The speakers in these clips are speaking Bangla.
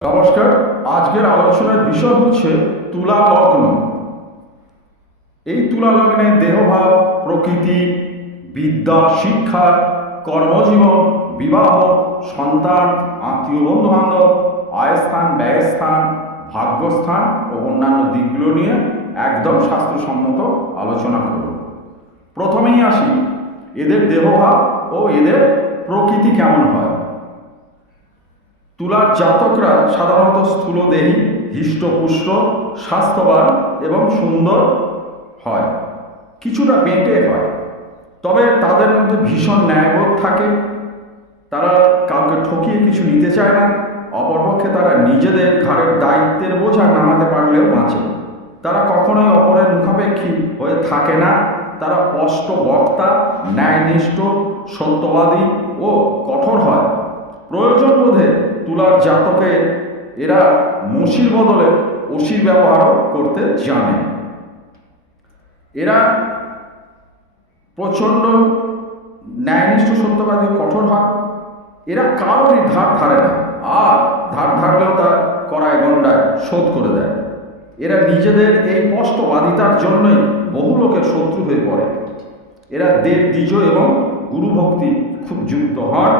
নমস্কার। আজকের আলোচনার বিষয় হচ্ছে তুলা লগ্ন। এই তুলা লগ্নে দেহভাব, প্রকৃতি, বিদ্যা, শিক্ষা, কর্মজীবন, বিবাহ, সন্তান, আত্মীয় বন্ধুবান্ধব, আয়স্থান, ব্যয়স্থান, ভাগ্যস্থান ও অন্যান্য দিকগুলো নিয়ে একদম শাস্ত্রসম্মত আলোচনা করব। প্রথমেই আসি এদের দেহভাব ও এদের প্রকৃতি কেমন হয়। তুলার জাতকরা সাধারণত স্থূলদেহী, হৃষ্টপুষ্ট, স্বাস্থ্যবান এবং সুন্দর হয়, কিছুটা বেঁটে হয়। তবে তাদের মধ্যে ভীষণ ন্যায়বোধ থাকে। তারা কাউকে ঠকিয়ে কিছু নিতে চায় না। অপরপক্ষে তারা নিজেদের ঘাড়ের দায়িত্বের বোঝা নামাতে পারলেও বাঁচে। তারা কখনোই অপরের মুখাপেক্ষী হয়ে থাকে না। তারা স্পষ্ট বক্তা, ন্যায়নিষ্ঠ, সত্যবাদী ও কঠোর হয়। প্রয়োজন বোধে তুলার জাতকে এরা মসির বদলে অসির ব্যবহারও করতে জানে। এরা প্রচণ্ড ন্যায়নিষ্ঠ, সত্যবাদী, কঠোর হয়। এরা কারোরই ধার ধারে না, আর ধার ধারলেও তা কড়ায় গণ্ডায় শোধ করে দেয়। এরা নিজেদের এই স্পষ্টবাদিতার জন্যই বহু লোকের শত্রু হয়ে পড়ে। এরা দেব দ্বিজ এবং গুরুভক্তি খুব যুক্ত হন।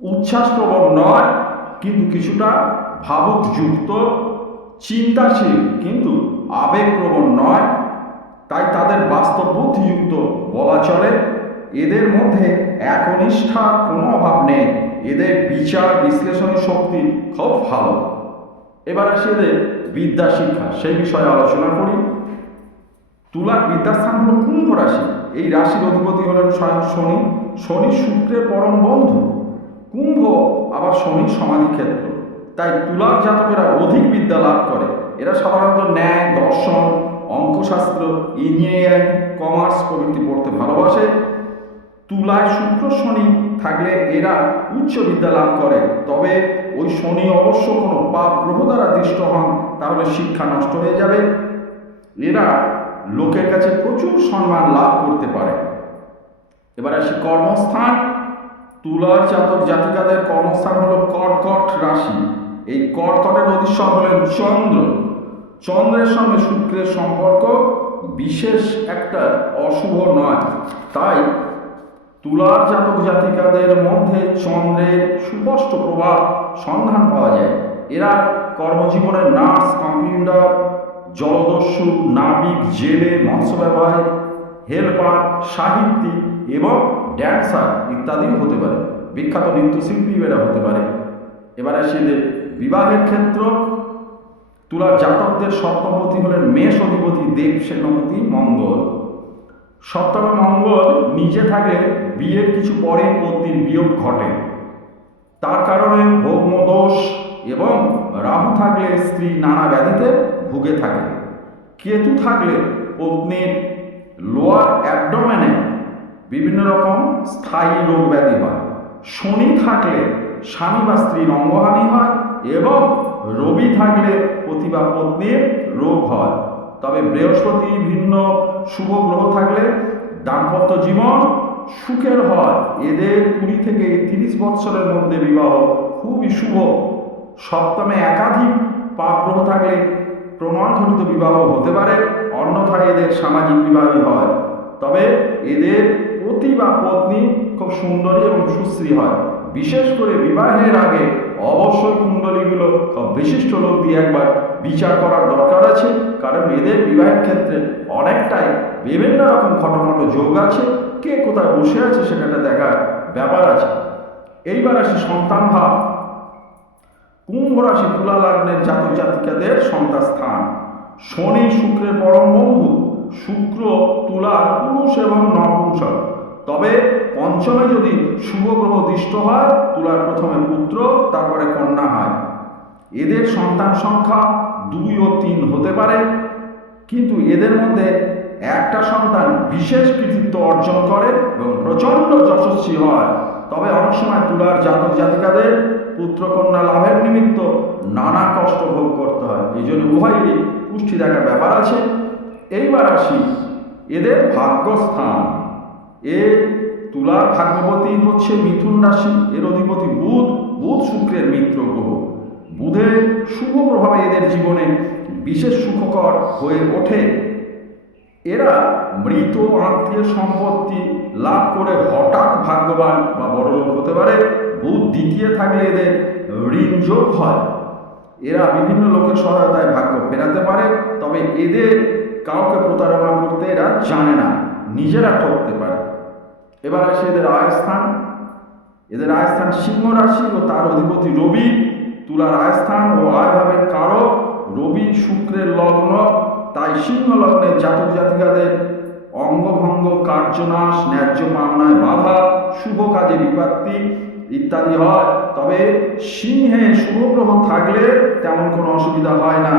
উচ্ছ্বাসপ্রবণ নয়, কিন্তু কিছুটা ভাবুকযুক্ত, চিন্তাশীল কিন্তু আবেগপ্রবণ নয়। তাই তাদের বাস্তব বুদ্ধিযুক্ত বলা চলে। এদের মধ্যে একনিষ্ঠার কোনো অভাব নেই। এদের বিচার বিশ্লেষণী শক্তি খুব ভালো। এবার আসি এদের বিদ্যা, শিক্ষা, সেই বিষয়ে আলোচনা করি। তুলার বিদ্যাস্থান হল কুম্ভ রাশি। এই রাশির অধিপতি হলেন স্বয়ং শনি। শনি শুক্রের পরম বন্ধু। কুম্ভ আবার শনির সমাধিক্ষেত্র। তাই তুলার জাতকেরা অধিক বিদ্যা লাভ করে। এরা সাধারণত ন্যায়, দর্শন, অঙ্কশাস্ত্র, ইঞ্জিনিয়ারিং, কমার্স প্রভৃতি পড়তে ভালোবাসে। তুলায় শুক্র শনি থাকলে এরা উচ্চ বিদ্যা লাভ করে। তবে ওই শনি অবশ্য কোনো পাপ গ্রহ দ্বারা দৃষ্ট হন, তাহলে শিক্ষা নষ্ট হয়ে যাবে। এরা লোকের কাছে প্রচুর সম্মান লাভ করতে পারে। এবার আসি কর্মস্থান। তুলার জাতক জাতিকাদের কর্মস্থান হলো কর্কট রাশি। এই কর্কটের অধীশ্বর হলেন চন্দ্র। চন্দ্রের সঙ্গে শুক্রের সম্পর্ক বিশেষ একটা অশুভ নয়। তাই তুলার জাতক জাতিকাদের মধ্যে চন্দ্রের সুস্পষ্ট প্রভাব সন্ধান পাওয়া যায়। এরা কর্মজীবনে নার্স, কম্পাউন্ডার, জলদস্যু, নাবিক, জেলে, মৎস্য ব্যবসায়ী, হেল্পার, সাহিত্যিক এবং ড্যান্সার ইত্যাদিও হতে পারে। বিখ্যাত নৃত্যশিল্পী এরা হতে পারে। এবার আসি এদের বিবাহের ক্ষেত্র। তুলার জাতকদের সপ্তমপতি হলেন মেষ অধিপতি দেব সেনাপতি মঙ্গল। সপ্তমে মঙ্গল নিজে থাকলে বিয়ের কিছু পরে পত্নীর বিয়োগ ঘটে। তার কারণে ভৌমদোষ, এবং রাহু থাকলে স্ত্রী নানা ব্যাধিতে ভুগে থাকে। কেতু থাকলে পত্নীর লোয়ার অ্যাবডোমেনে বিভিন্ন রকম স্থায়ী রোগ ব্যাধি হয়। শনি থাকলে স্বামী বা স্ত্রীর অঙ্গহানি হয়, এবং রবি থাকলে পতি বা পত্নীর রোগ হয়। তবে বৃহস্পতি ভিন্ন শুভ গ্রহ থাকলে দাম্পত্য জীবন সুখের হয়। এদের 20 থেকে 30 বৎসরের মধ্যে বিবাহ খুবই শুভ। সপ্তমে একাধিক পাপ গ্রহ থাকলে প্রমাণঘটিত বিবাহ হতে পারে, অন্যথায় এদের সামাজিক বিবাহই হয়। তবে এদের পতি বা পত্নী খুব সুন্দরী এবং সুশ্রী হয়। বিশেষ করে বিবাহের আগে অবশ্যই কুণ্ডলীগুলো খুব বিশিষ্ট লোক দিয়ে একবার বিচার করার দরকার আছে, কারণ এদের বিবাহের ক্ষেত্রে অনেকটাই বিভিন্ন রকম খটোমটো যোগ আছে। কে কোথায় বসে আছে সেটা দেখার ব্যাপার আছে। এইবার আসি সন্তান ভাব। কুম্ভ রাশি তুলা লগ্নের জাতক জাতিকাদের সন্তান স্থান। শনি শুক্রের পরম বন্ধু। শুক্র তুলার পুরুষ এবং নপুংসক। তবে পঞ্চমে যদি শুভ গ্রহ দৃষ্ট হয়, তুলার প্রথমে পুত্র, তারপরে কন্যা হয়। এদের সন্তান সংখ্যা 2 ও 3 হতে পারে, কিন্তু এদের মধ্যে একটা সন্তান বিশেষ কৃতিত্ব অর্জন করে এবং প্রচণ্ড যশস্বী হয়। তবে অনেক সময় তুলার জাতক জাতিকাদের পুত্রকন্যা লাভের নিমিত্ত নানা কষ্ট ভোগ করতে হয়। এই জন্য উভয়েরই পুষ্টি দেখার ব্যাপার আছে। এইবার আসি এদের ভাগ্যস্থান। তুলার ভাগ্যপতি হচ্ছে মিথুন রাশি। এর অধিপতি বুধ। বুধ শুক্রের মিত্র গ্রহ। শুভ প্রভাবে এদের জীবনে বিশেষ সুখকর হয়ে ওঠে। এরা মৃত আত্মীয় সম্পত্তি লাভ করে হঠাৎ ভাগ্যবান বা বড়লোক হতে পারে। বুধ দ্বিতীয় থাকলে এদের ঋণ যোগ হয়। এরা বিভিন্ন লোকের সহায়তায় ভাগ্য ফেরাতে পারে, তবে এদের কাউকে প্রতারণা করতে এরা জানে না, নিজেরা ঠকতে পারে। এবার আসে এদের আয়স্থান। এদের আয়স্থান সিংহ রাশি ও তার অধিপতি রবি। তুলার আয়স্থান ও আয়ভাবের কারক রবি শুক্রের লগ্ন, তাই সিংহ লগ্নের জাতক জাতিকাদের অঙ্গভঙ্গ, কার্যনাশ, ন্যায্য পাওনায় বাধা, শুভ কাজে বিপত্তি ইত্যাদি হয়। তবে সিংহে শুভ গ্রহ থাকলে তেমন কোনো অসুবিধা হয় না।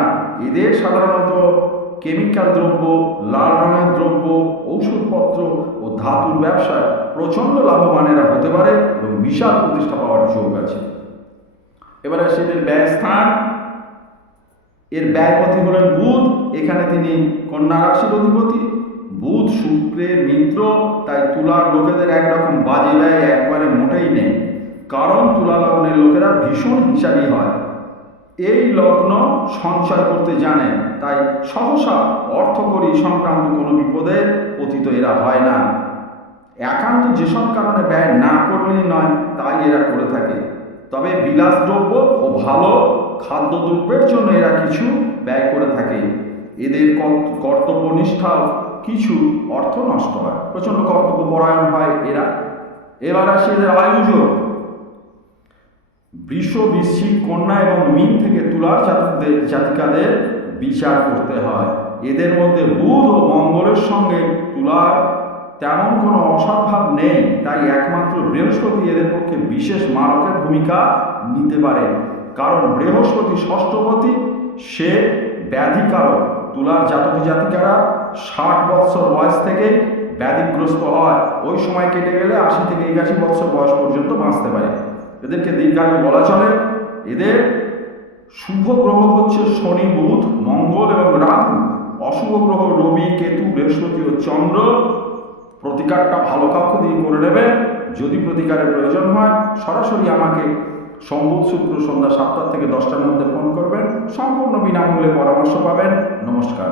এদের সাধারণত কেমিক্যাল দ্রব্য, লাল রঙের দ্রব্য, ঔষধপত্র ও ধাতুর ব্যবসায় প্রচণ্ড লাভবানেরা হতে পারে এবং বিশাল প্রতিষ্ঠা পাওয়ার যোগ আছে। এবারে সেদের ব্যয়স্থান। এর ব্যয়পতি হলেন বুধ। এখানে তিনি কন্যা রাশির অধিপতি। বুধ শুক্রের মিত্র, তাই তুলার লোকেদের একরকম বাজে ব্যয় একবারে মোটেই নেই, কারণ তুলা লগ্নের লোকেরা ভীষণ হিসাবী হয়। এই লগ্ন সঞ্চয় করতে জানে, তাই সহসা অর্থকরী সংক্রান্ত কোনো বিপদে পতিত এরা হয় না। একান্ত যেসব কারণে ব্যয় না করলেই নয়, তাই এরা করে থাকে। তবে বিলাসদ্রব্য ও ভালো খাদ্যদ্রব্যের জন্য এরা কিছু ব্যয় করে থাকে। এদের কর্তব্যনিষ্ঠাও কিছু অর্থ নষ্ট হয়, প্রচণ্ড কর্তব্যপরায়ণ হয় এরা। এবার আসে এদের আয়ুযোগ। বৃষ, বৃশ্চিক, কন্যা এবং মীন থেকে তুলার জাতিকাদের বিচার করতে হয়। এদের মধ্যে বুধ ও মঙ্গলের সঙ্গে তুলার তেমন কোনো অসদ্ভাব নেই, তাই একমাত্র বৃহস্পতি এদের পক্ষে বিশেষ মারকের ভূমিকা নিতে পারে, কারণ বৃহস্পতি ষষ্ঠপতি, সে ব্যাধিকারক। তুলার জাতক জাতিকারা 60 বৎসর বয়স থেকে ব্যাধিগ্রস্ত হয়। ওই সময় কেটে গেলে 80 থেকে 81 বৎসর বয়স পর্যন্ত বাঁচতে পারে। এদেরকে দীর্ঘায়ু বলা চলে। এদের শুভ গ্রহ হচ্ছে শনি, বুধ, মঙ্গল এবং রাহু। অশুভ গ্রহ রবি, কেতু, বৃহস্পতি ও চন্দ্র। প্রতিকারটা ভালো কাউকে দিয়ে করে নেবেন। যদি প্রতিকারের প্রয়োজন হয় সরাসরি আমাকে সোম, শুক্র সন্ধ্যা 7টা থেকে 10টার মধ্যে ফোন করবেন। সম্পূর্ণ বিনামূল্যে পরামর্শ পাবেন। নমস্কার।